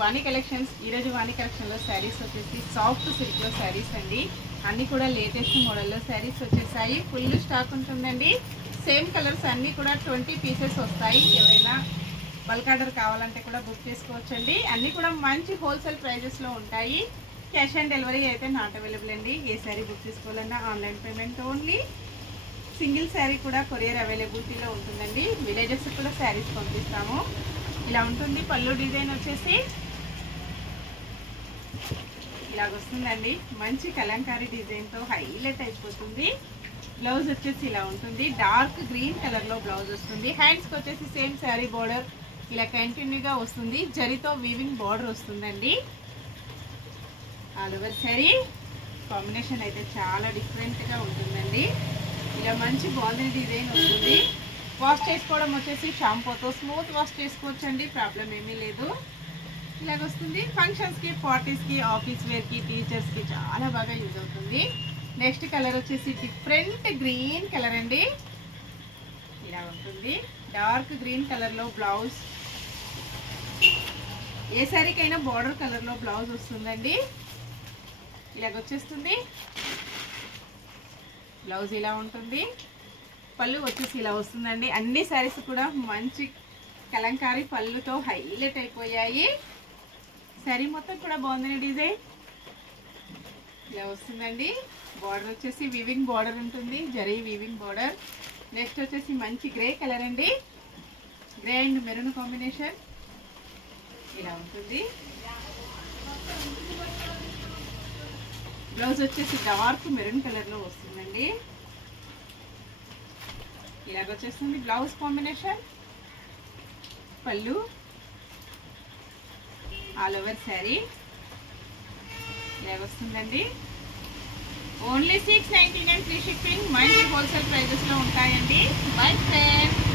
వాణి collections. ఈరోజు వాణి కలెక్షన్లో శారీస్ వచ్చేసి సాఫ్ట్ సిల్క్లో శారీస్ అండి. అన్నీ కూడా లేటెస్ట్ మోడల్లో శారీస్ వచ్చేసాయి. ఫుల్ స్టాక్ ఉంటుందండి. సేమ్ కలర్స్ అన్నీ కూడా 20 పీసెస్ వస్తాయి. ఎవరైనా బల్క్ ఆర్డర్ కావాలంటే కూడా బుక్ చేసుకోవచ్చండి. అన్నీ కూడా మంచి హోల్సేల్ ప్రైజెస్లో ఉంటాయి. క్యాష్ ఆన్ డెలివరీ అయితే నాట్ అవైలబుల్ అండి. ఏ శారీ బుక్ చేసుకోవాలన్నా online payment only. Single sari కూడా కొరియర్ అవైలబిలిటీలో ఉంటుందండి. విలేజెస్ కూడా శారీస్ పంపిస్తాము. ఇలా ఉంటుంది. పళ్ళు డిజైన్ వచ్చేసి ఇలాగొస్తుందండి. మంచి కలంకారీ డిజైన్తో హైలైట్ అయిపోతుంది. బ్లౌజ్ వచ్చేసి ఇలా ఉంటుంది. డార్క్ గ్రీన్ కలర్లో బ్లౌజ్ వస్తుంది. హ్యాండ్స్కి వచ్చేసి సేమ్ శారీ బార్డర్ ఇలా కంటిన్యూగా వస్తుంది. జరీతో వీవింగ్ బార్డర్ వస్తుందండి. ఆల్ ఓవర్ శారీ కాంబినేషన్ అయితే చాలా డిఫరెంట్గా ఉంటుందండి. ఇలా మంచి బాందిని డిజైన్ వస్తుంది. వాష్ చేసుకోవడం వచ్చేసి షాంపూతో స్మూత్ వాష్ చేసుకోవచ్చండి. ప్రాబ్లం ఏమీ లేదు. ఇలాగొస్తుంది. ఫంక్షన్స్కి, పార్టీస్కి, ఆఫీస్ వేర్కి, టీచర్స్కి చాలా బాగా యూజ్ అవుతుంది. నెక్స్ట్ కలర్ వచ్చేసి డిఫరెంట్ గ్రీన్ కలర్ అండి. ఇలా ఉంటుంది. డార్క్ గ్రీన్ కలర్లో బ్లౌజ్. ఏ శారీకైనా బార్డర్ కలర్లో బ్లౌజ్ వస్తుందండి. ఇలాగొచ్చేస్తుంది. బ్లౌజ్ ఇలా ఉంటుంది. పళ్ళు వచ్చేసి ఇలా వస్తుందండి. అన్ని శారీస్ కూడా మంచి కలంకారీ పళ్ళుతో హైలైట్ అయిపోయాయి. శారీ మొత్తం కూడా బాగుందని డిజైన్ ఇలా వస్తుందండి. బార్డర్ వచ్చేసి వీవింగ్ బార్డర్ ఉంటుంది. Zari weaving border. నెక్స్ట్ వచ్చేసి మంచి గ్రే కలర్ అండి. గ్రే అండ్ మెరూన్ కాంబినేషన్ ఇలా ఉంటుంది. బ్లౌజ్ వచ్చేసి డార్క్ మెరూన్ కలర్లో వస్తుందండి. ఇలాగొచ్చేస్తుంది బ్లౌజ్ కాంబినేషన్. పళ్ళు ఆల్ ఓవర్ శారీ ఇలాగొస్తుందండి. Only 699 free shipping. మంచి హోల్సేల్ ప్రైజెస్లో ఉంటాయండి. Bye friends.